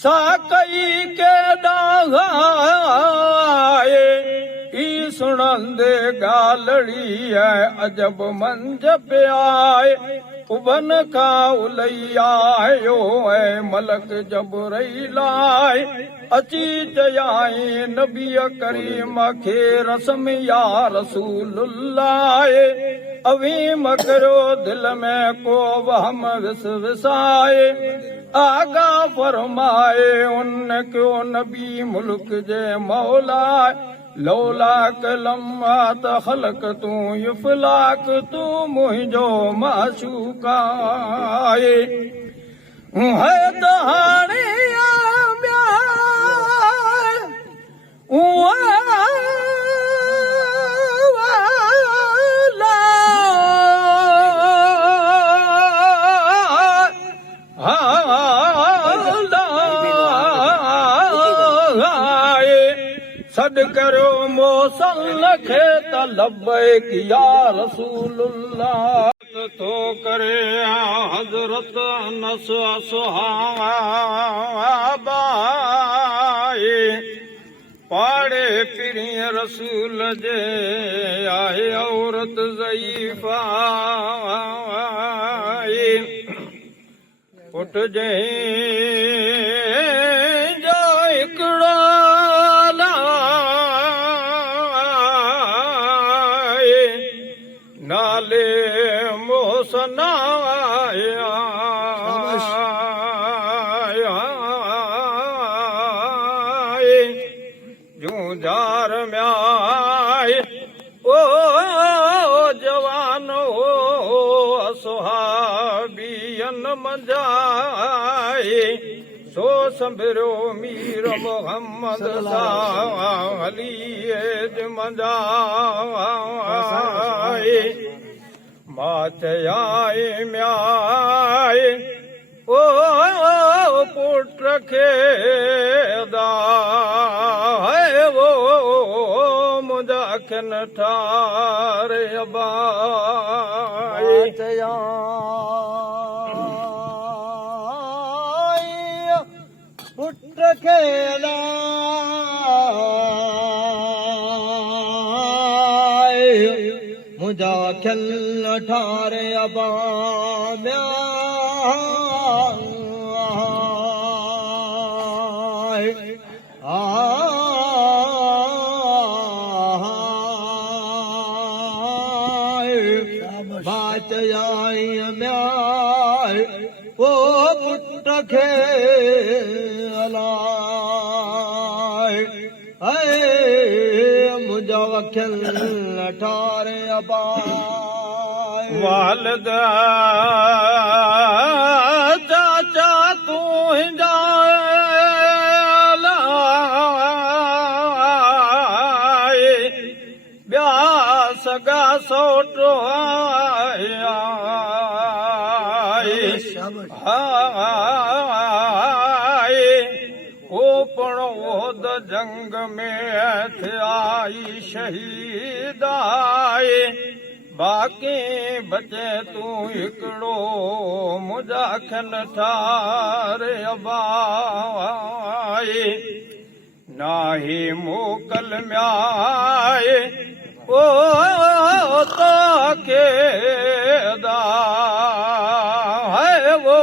साकई के डागाए ई सुणंदे गालड़ी है अजब मंज पे आए उबन का उलैयायो है मलक जबरैलाए अची चयाई नबी करीम खे रस्म या रसूलुल्लाह अवीम करो दिल में को वहम विस विसाए आगा फरमाए उन क्यों नबी मुल्क जे मौला लौला कलमात खलक तू इफलाक तू मुझो माशूकाए है तहाणे सद करो मोसल खे त लब्बैक या रसूलुल्लाह तो करे हजरत नस सुहाबाए पाड़े फिरी रसूल जे आहे औरत ज़ईफा उठ जे जो हिकिड़ो नाले मोसनाया जूं जार में आए ओ जवान हो सुहाबियन मजाए सो संभरो मीर मोहम्मद अली मजाए माचयाए म्याए ओ पुट खे दाए वो मुझा खन ठारे अबाए पुट खे मुझा खल ठारे अबा बाचयाई म्याए ओ पुट खे अलाए मुझा वखियल ठारे अबा वालदा चाचा तू हिंजा ब्या सगा सोटो ओपणो द जंग में आई शहीद आए बाकी बचे तू हिकिड़ो मुझा खन ठारे अबाए नाही मोकल में आए ओ ताके दा है वो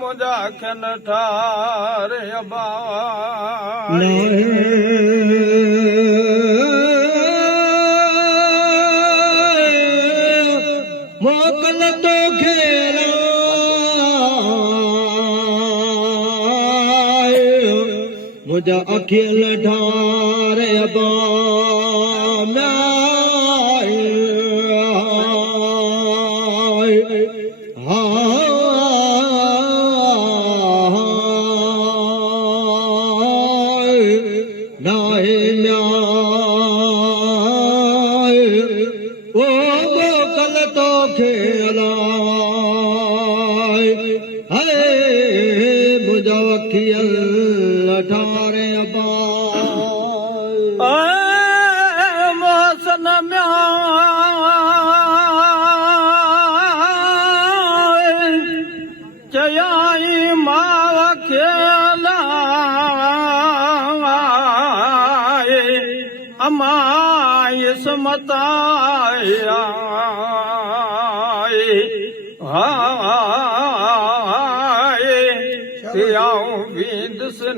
मुझा खन ठारे अबाए मोकल तो घेरा मुझा अखियल ठारे अबा नाहे न्याय ओ मोकल तो खेलाए है मुझा अखियल ठारे अबा मोसन चयाई माव खे मताया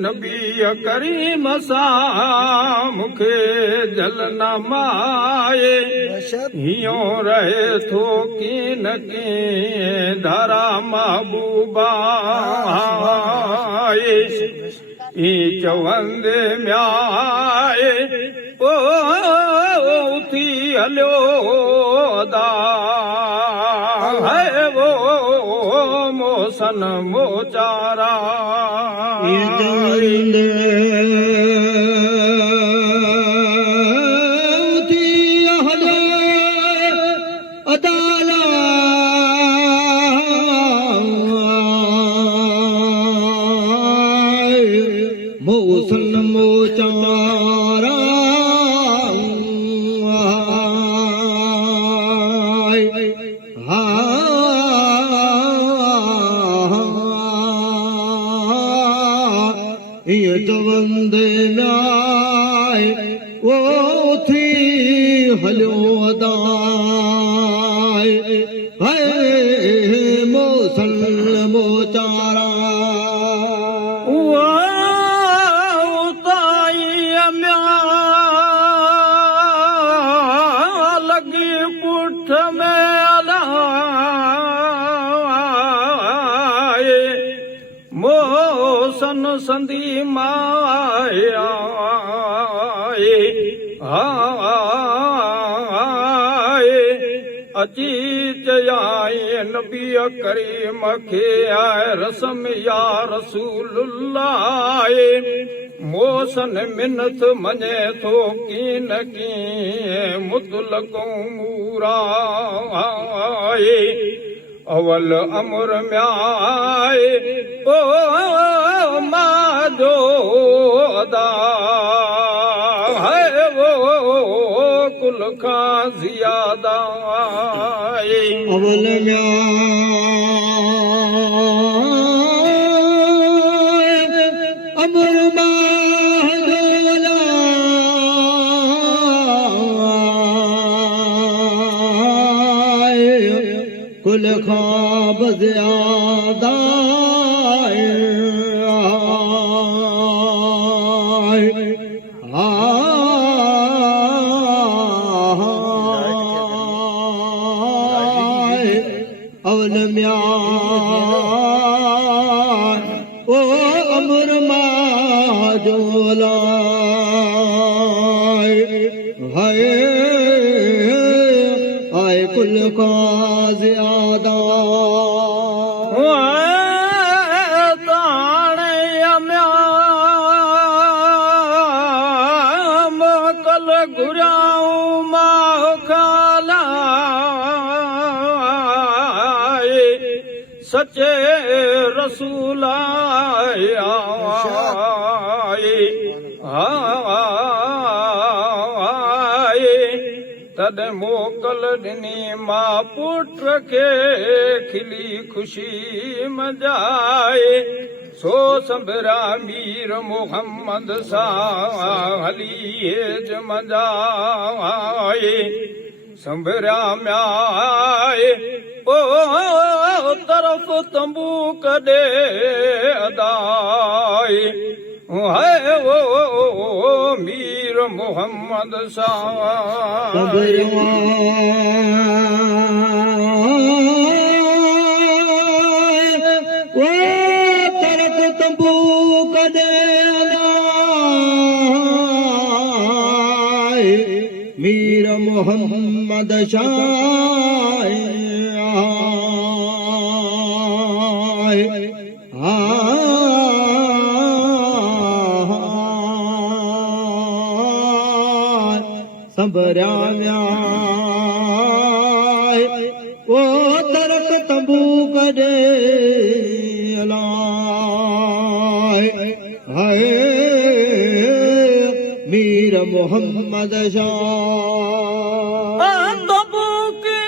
नबी करीम सां मूंखे जल न माए हियो रहे थो कीन कीअं धारा महबूबा ई चवंदे म्याए ओ उथी हलियो अदा है वो मोसन मोचारा मोसन मोचारा चवंदे नाए वो थी हलियो अदाए मोसन मोचारा लगी पुठ में अलाए मोसन संदी माया अची चयाई नबी करीम खे आए रसम या रसूलुल्लाह मोसन मिनत मञे थो कीन कीअं मुतलक़ूं मूराए अवल अमर म्याए ओ माजो अदा है वो कुल खां ज़ियादा अवल अमर कुल खां ज़्यादा अवल ओ अमर माजोला आए कुल का ज़्यादा मोकल घुराऊं मां खाला सचे रसूल तॾहिं मोकल ॾिनी मां पुट खे खिली ख़ुशी मजाए सो संभरा मीर मोहम्मद सां हली हेज मजाए संभरा म्याए ओ तरफ़ तंबू कॾे अदाए है वो मीर मोहम्मद सां तरफ़ तंबू कॾे मीर मोहम्मद शाह संभरा ओ तरक तंबू कॾे हाय मीर मोहम्मद शाह तंबू की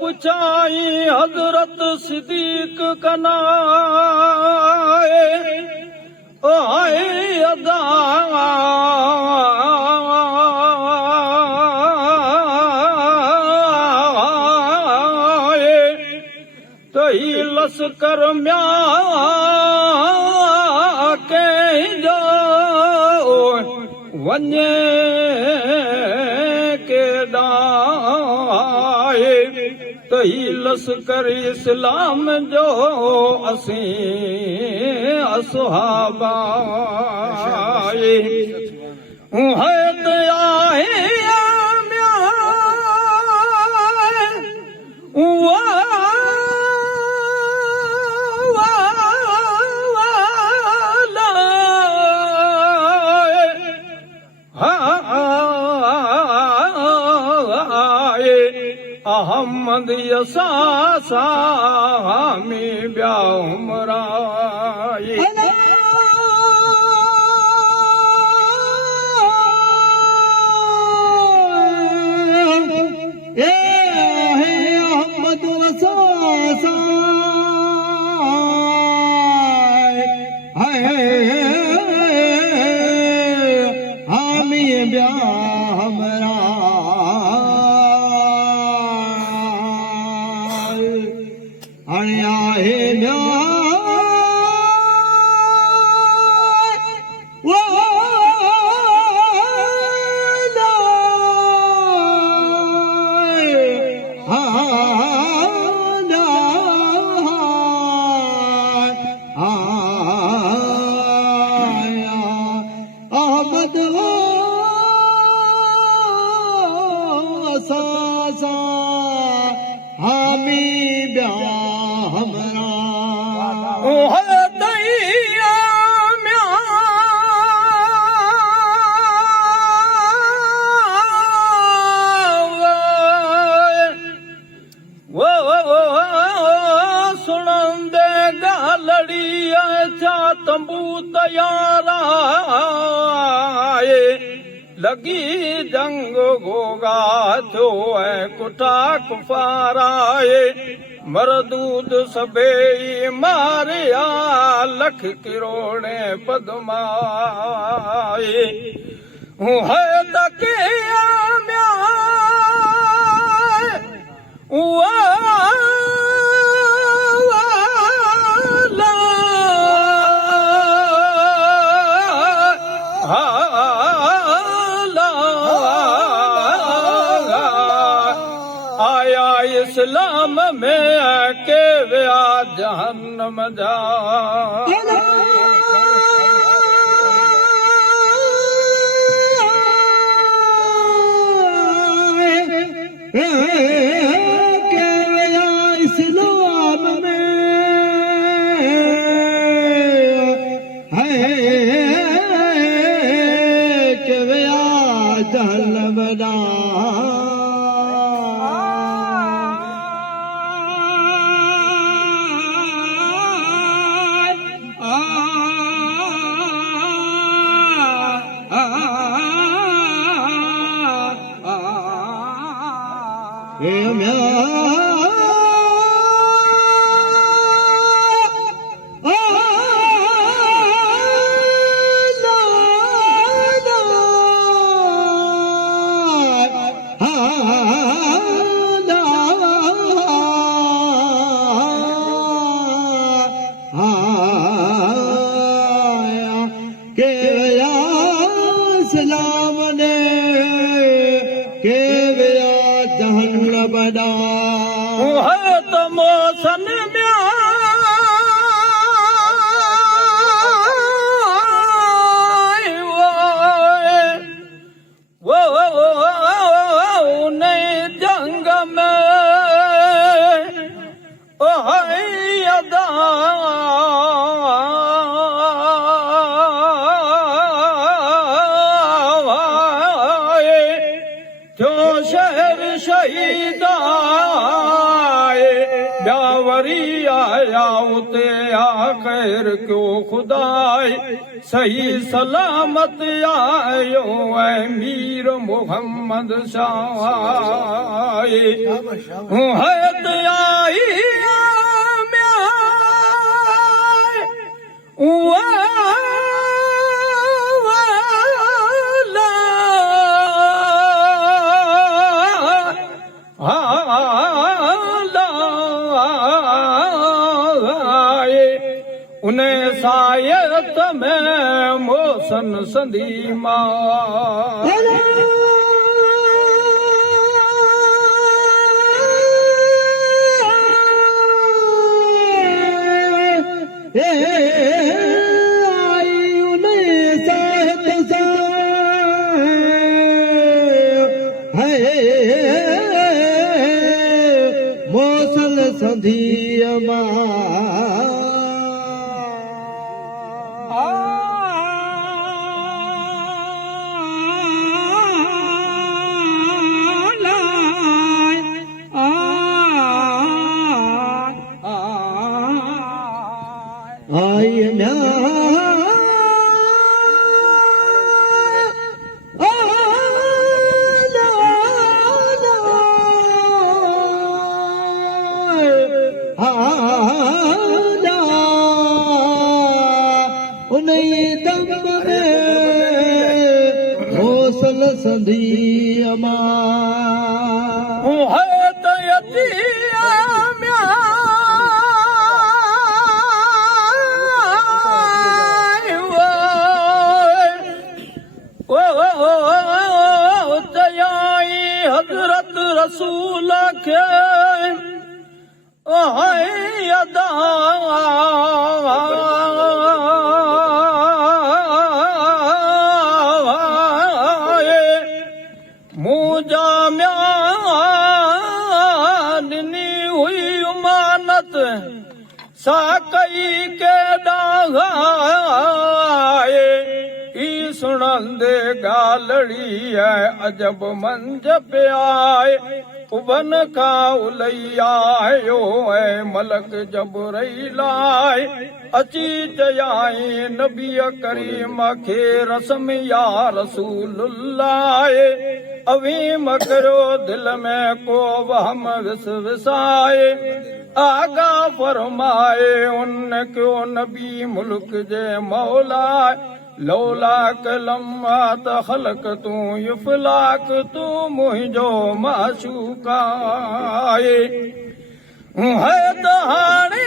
पुछाई हद अदा तही लश्कर म्या कंहिंजो वञे केॾांहुं तही लश्कर इस्लाम जो असीं असहाबा हैत आहे अहमद यसा सामी ब्या उमराई अहमद वसा हामी ब्या हमरा हाणे आहे अहमद सा हामी ब्या हमरा सुणंदे गालड़ी छा तंबू तयार लगी जंग गोगा थियो ऐं कुठा कुफाराए मरदूद सबई मारिया लख किरोड़े पदमाए है तके आया इस्लाम में के विया जहन्नम जा के विया इस्लाम में है के विया जहन्नम जा सलाम ने के विया जहन्नम बड़ा है तो मौसन जंग में अदा शहर शहीदा ब्यावरी आया उते आखिर क्यों खुदाए सही सलामत आयो ऐ मीर मोहम्मद शाह हयत आई उन सायत में मोसन संधी मां मोसल संधी आई दम में मोसल संधी है तयती हज़रत रसूल खे अदा मुंहिंजा ॾिनी हुई उमानत साकई के ॾाघाए ई सुणंदे ॻाल्हि है अजब मंझ पियाए उबन खां उलई आयो ऐं मलक जबरईलाए अची चयाई नबीअ करीम खे रस्म या रसूलुल्लाह अवीम करो दिल में को वहम विसाए आगा फरमाए उन क्यों नबी मुल्क जे मौला लौला कलमा त ख़लक तूं इफ़लाक तूं मुंहिंजो माशूकाए है त हाणे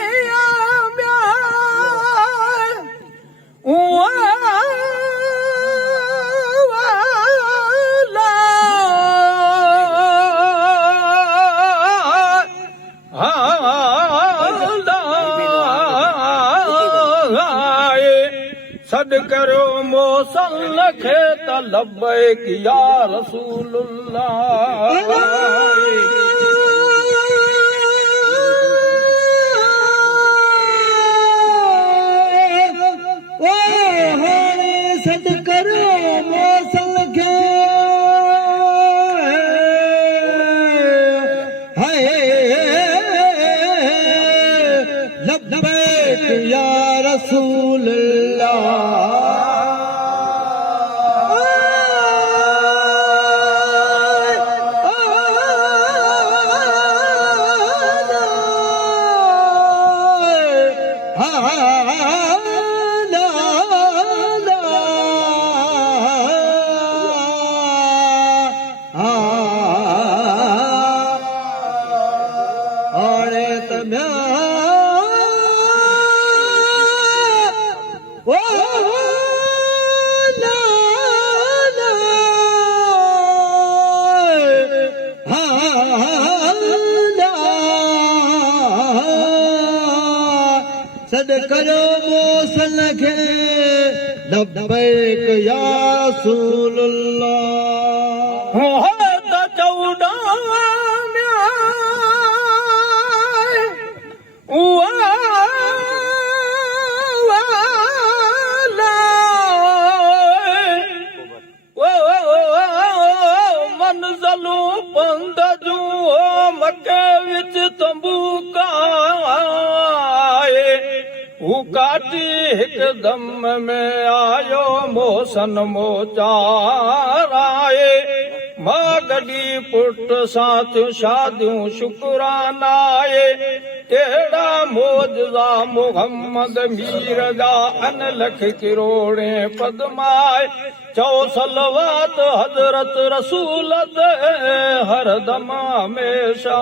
सॾ करियो मोसल खे त लब्बैक या रसूलुल्लाह सॾ करियो मोसल खे लब्बैक या रसूलुल्लाह सॾ करो मोसल खे लब्बैक या रसूलुल्लाह त चौॾा मंज़लूं पंध जूं मके विच तंबूका हू काटी हिकदम में आयो मोसन मोचाराए मां गॾी पुट सां थियूं शादियूं शुक्रानाए अहिड़ा मोजज़ा मुहम्मद मीर जा अन लख किरोड़े पदमाए चओ सलवात हज़रत रसूल ते हरदम हमेशा